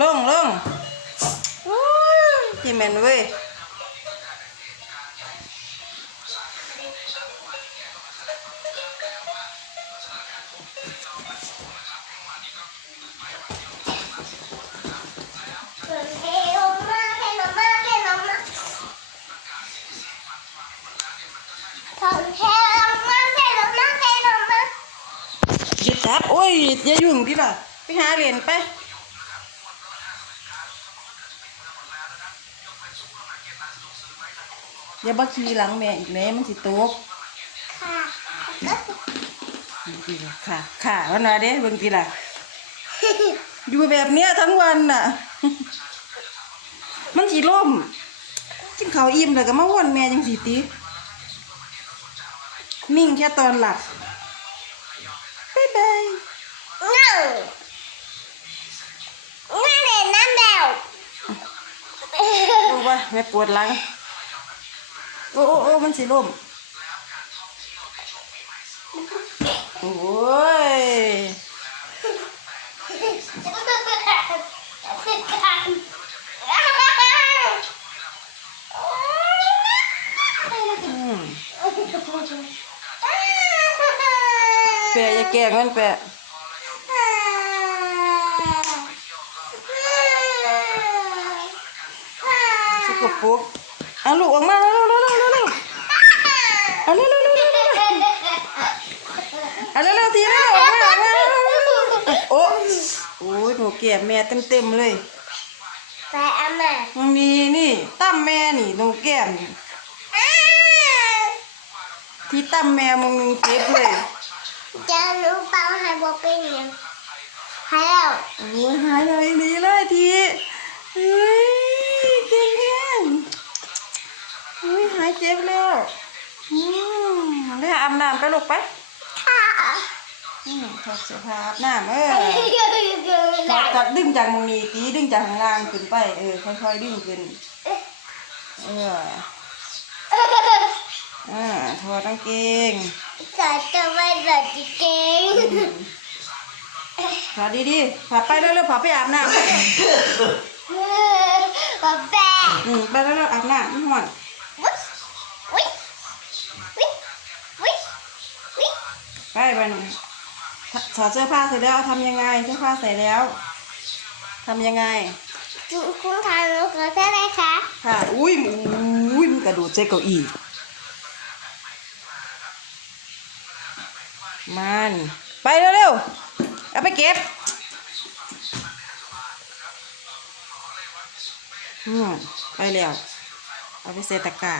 ลงลงที่แมนเว้ยเฮลมาเฮลมาเฮลมาทนเฮลมาเฮลมาเฮลมาจิตจับโอ้ยอย่ายุ่งดิล่ะไปหาเหรียญไป อย่าบักขี่หลังแม่อีกแล้วมันสิตกค่ะดีล่ะค่ะ ค่ะวันน่ะเด้เบิ่งดีล่ะอยู่แบบเนี้ยทั้งวันน่ะ มันสิล่มกินข้าวอิ่มแล้วก็มาว่นแม่จังสิตินิ่งแค่ตอนหลับบ๊ายบาย นั่งนั่งเล่นน้ำเดว ลงไปแม่ปวดหลัง โอ้โอ้โอ้มันสิล่มโอ้ยอืมแปะอย่าแกล้งมันแปะ สกปรกเอาลูกออกมาเร็วเร็วเร็วเร็วเร็วเร็วเอาเร็วเร็วเร็วเร็วเร็วเอาเร็วเร็วทีเร็วออกมาออกมาเร็วเร็วเร็วโอ้โอ้ยหนูแก้มแม่เต็มเต็มๆเลยไปอามามันมีนี่ตั้มแม่นี่หนูแก้มนี่ที่ตั้มแม่มึงเจ็บเลยจะรู้เปล่าให้บอกเป็นยังให้แล้ว โอ้ยหายเลยหนีเลยทีเฮ้ยเก่งแห้งเฮ้ยหายเจ็บแล้วอืมได้ อาบน้ำไปลูกไปค่ะอืมถอดเสื้อผ้าอาบน้ำเออถอดจากดึงจากมงนี่ตีดึงจากข้างล่างขึ้นไปเออค่อยๆดึงขึ้นเอออ่าถอดกางเกงจะจะไม่แบบเก่งถอดดีๆถอดไปเร็วๆถอดไปอาบน้ำป๊าแปะอืมไปเร็วๆอาบน้ำมันห่อนวิวิวิวิ ไปไปหนึ่งถอดเสื้อผ้าเสร็จแล้วทำยังไงเสื้อผ้าใส่แล้วทำยังไงคุณทานรู้ก็ได้ไหมคะค่ะอุ้ยอุ้ยมันกระโดดใส่เก้าอี้มานี่ไปเร็วๆเอาไปเก็บอืมไปแล้วเอาไปใส่ตะกร้า